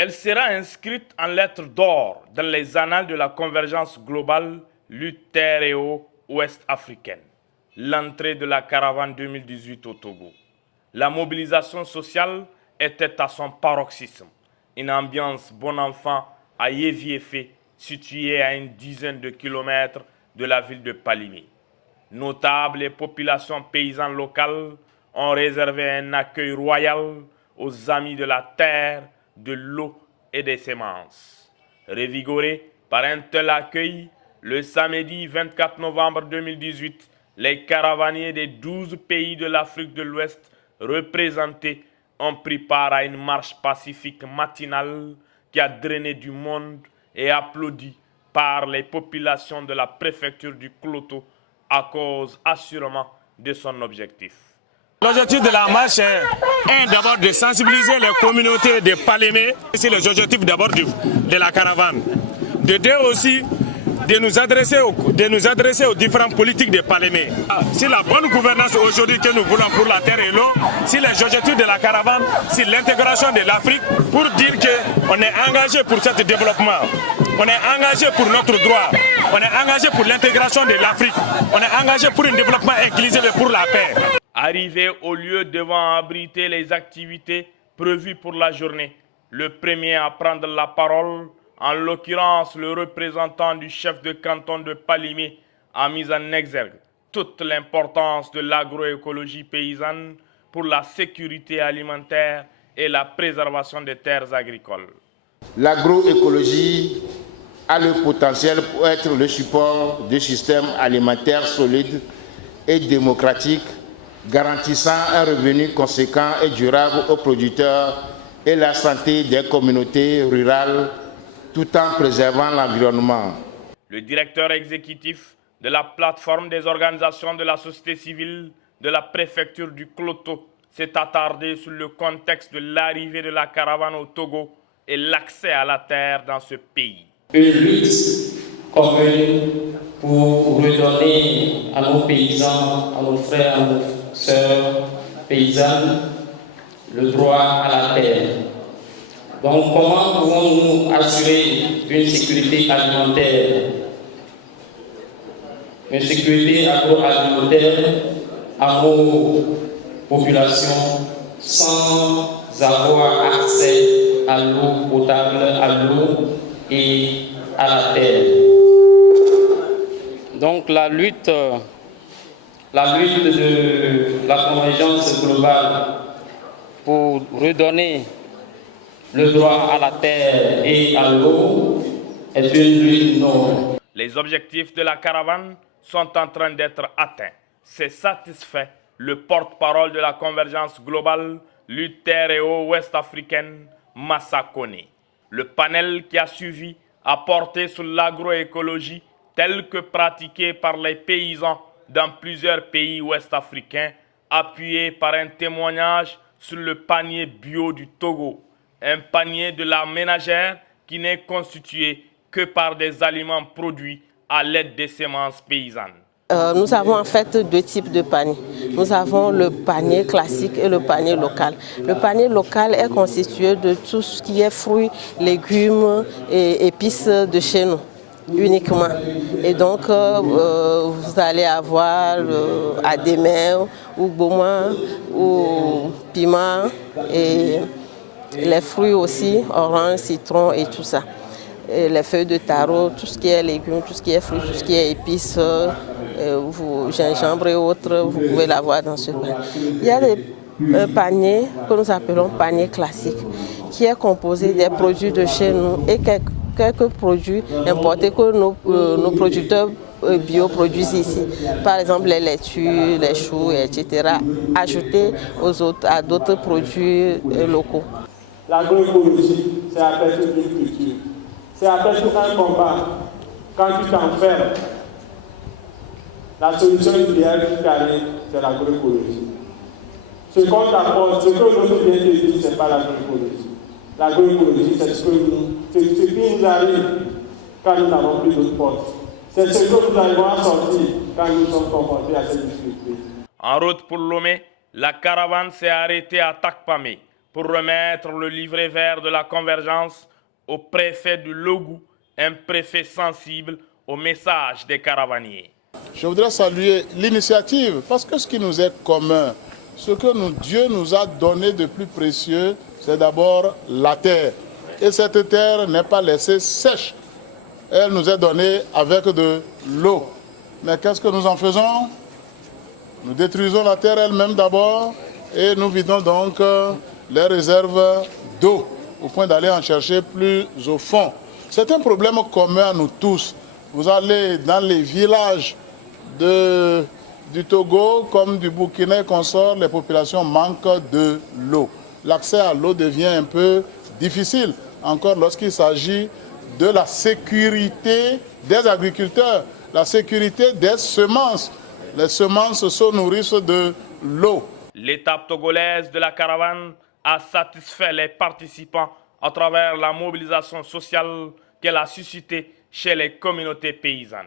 Elle sera inscrite en lettres d'or dans les annales de la convergence globale lutéréo-ouest-africaine. L'entrée de la caravane 2018 au Togo. La mobilisation sociale était à son paroxysme. Une ambiance bon enfant à Yéviéfé, située à une dizaine de kilomètres de la ville de Palimé. Notables et populations paysannes locales ont réservé un accueil royal aux amis de la terre, de l'eau et des semences. Revigorés par un tel accueil, le samedi 24 novembre 2018, les caravaniers des 12 pays de l'Afrique de l'Ouest représentés ont pris part à une marche pacifique matinale qui a drainé du monde et applaudi par les populations de la préfecture du Kloto à cause assurément de son objectif. L'objectif de la marche est d'abord de sensibiliser les communautés de Palémé. C'est l'objectif d'abord de la caravane. De deux aussi, de nous adresser aux différentes politiques de Palémé. C'est la bonne gouvernance aujourd'hui que nous voulons pour la terre et l'eau. C'est les objectifs de la caravane, c'est l'intégration de l'Afrique pour dire qu'on est engagé pour ce développement. On est engagé pour notre droit. On est engagé pour l'intégration de l'Afrique. On est engagé pour un développement inclusif et pour la paix. Arrivé au lieu devant abriter les activités prévues pour la journée, le premier à prendre la parole, en l'occurrence le représentant du chef de canton de Palimé, a mis en exergue toute l'importance de l'agroécologie paysanne pour la sécurité alimentaire et la préservation des terres agricoles. L'agroécologie a le potentiel pour être le support de systèmes alimentaires solides et démocratiques, garantissant un revenu conséquent et durable aux producteurs et la santé des communautés rurales, tout en préservant l'environnement. Le directeur exécutif de la plateforme des organisations de la société civile de la préfecture du Kloto s'est attardé sur le contexte de l'arrivée de la caravane au Togo et l'accès à la terre dans ce pays. Une lutte commune pour redonner à nos paysans, à nos frères, à nos sœurs paysannes, le droit à la terre. Donc comment pouvons-nous assurer une sécurité alimentaire, une sécurité agroalimentaire à nos populations sans avoir accès à l'eau potable, à l'eau et à la terre? Donc la lutte de la convergence globale pour redonner le droit à la terre et à l'eau est une lutte noble. Les objectifs de la caravane sont en train d'être atteints. C'est satisfait le porte-parole de la convergence globale lutéréo-ouest-africaine, Massa Kone. Le panel qui a suivi a porté sur l'agroécologie telle que pratiquée par les paysans dans plusieurs pays ouest-africains, appuyé par un témoignage sur le panier bio du Togo, un panier de la ménagère qui n'est constitué que par des aliments produits à l'aide des semences paysannes. Nous avons en fait deux types de paniers. Nous avons le panier classique et le panier local. Le panier local est constitué de tout ce qui est fruits, légumes et épices de chez nous uniquement. Et donc vous allez avoir adémé ou goma ou piment et les fruits aussi, orange, citron et tout ça. Et les feuilles de taro, tout ce qui est légumes, tout ce qui est fruits, tout ce qui est épices, gingembre et autres, vous pouvez l'avoir dans ce panier. Il y a des paniers que nous appelons panier classique, qui est composé des produits de chez nous et quelques produits importés que nos producteurs bio produisent ici. Par exemple les laitues, les choux, etc. ajoutés à d'autres produits locaux. L'agroécologie, c'est après tout une culture. C'est après tout un combat quand tu t'enfermes, la solution idéale qui t'arrive, c'est l'agroécologie. Ce qu'on t'apporte, ce que l'autre vient te dire, ce n'est pas l'agroécologie. L'agroécologie, c'est ce qui nous arrive quand nous n'avons plus d'autres portes. C'est ce que nous arrivons à sortir quand nous sommes confrontés à ces difficultés. En route pour Lomé, la caravane s'est arrêtée à Takpamé pour remettre le livret vert de la convergence au préfet du Logou, un préfet sensible au message des caravaniers. Je voudrais saluer l'initiative parce que ce qui nous est commun, ce que Dieu nous a donné de plus précieux, c'est d'abord la terre. Et cette terre n'est pas laissée sèche. Elle nous est donnée avec de l'eau. Mais qu'est-ce que nous en faisons? Nous détruisons la terre elle-même d'abord et nous vidons donc les réserves d'eau au point d'aller en chercher plus au fond. C'est un problème commun à nous tous. Vous allez dans les villages du Togo comme du Burkina consort, les populations manquent de l'eau. L'accès à l'eau devient un peu difficile, encore lorsqu'il s'agit de la sécurité des agriculteurs, la sécurité des semences. Les semences se nourrissent de l'eau. L'étape togolaise de la caravane a satisfait les participants à travers la mobilisation sociale qu'elle a suscitée chez les communautés paysannes.